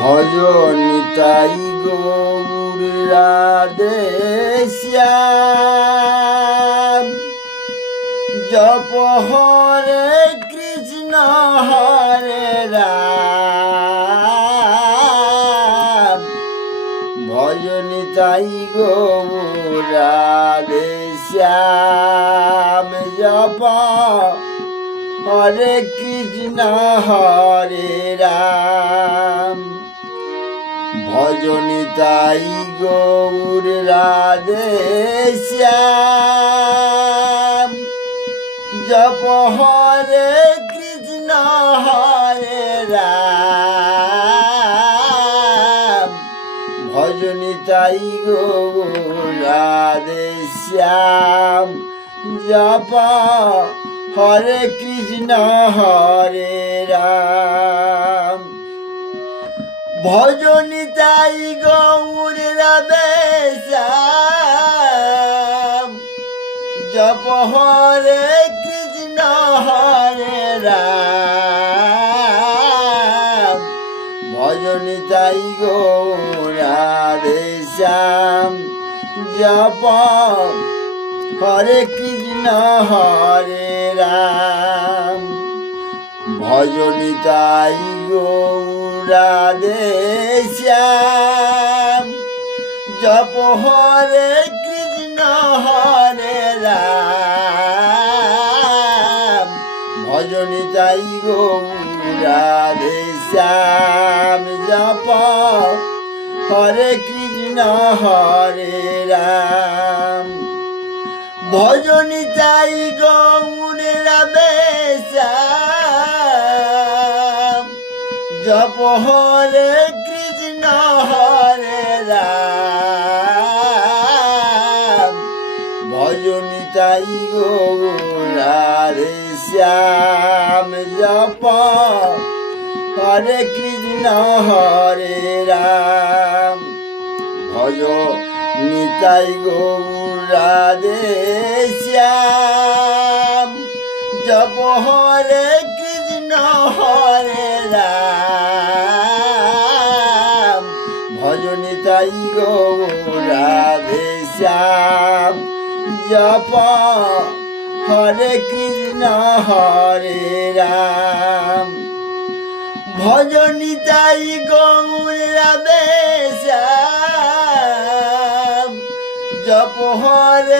ভজ নিতাই গৌর রাধে শ্যাম জপ হরে কৃষ্ণ হরে রাম ভজ নিতাই গৌর রাধে শ্যাম জপ হরে কৃষ্ণ হরে রাম ভজ নিতাই গৌর রাধে শ্যাম জপ হরে কৃষ্ণ হরে রাম ভজ নিতাই গৌর রাধে শ্যাম জপ হরে কৃষ্ণ হরে রাম ভজ নিতাই গৌর রাধে শ্যাম জপ হরে কৃষ্ণ হরে রাম ভজ নিতাই গৌর রাধে শ্যাম জপ হরে কৃষ্ণ হরে রাম ভজ নিতাই গৌর রাধে শ্যাম জপ হরে কৃষ্ণ হরে রাম ভজ নিতাই গৌর রাধে শ্যাম জপ হরে কৃষ্ণ হরে রাম ভজ নিতাই গৌর রাধে শ্যাম জপ হরে কৃষ্ণ হরে রাম ভজ নিতাই গৌর রাধে শ্যাম জপ হরে কৃষ্ণ হরে রাম ভজ নিতাই গৌর রাধে শ্যাম জপ হরে কৃষ্ণ হরে রাম ভজ নিতাই গৌর রাধে শ্যাম জপ হরে কৃষ্ণ হরে রাম ভজ নিতাই গৌর রাধে শ্যাম জপ হরে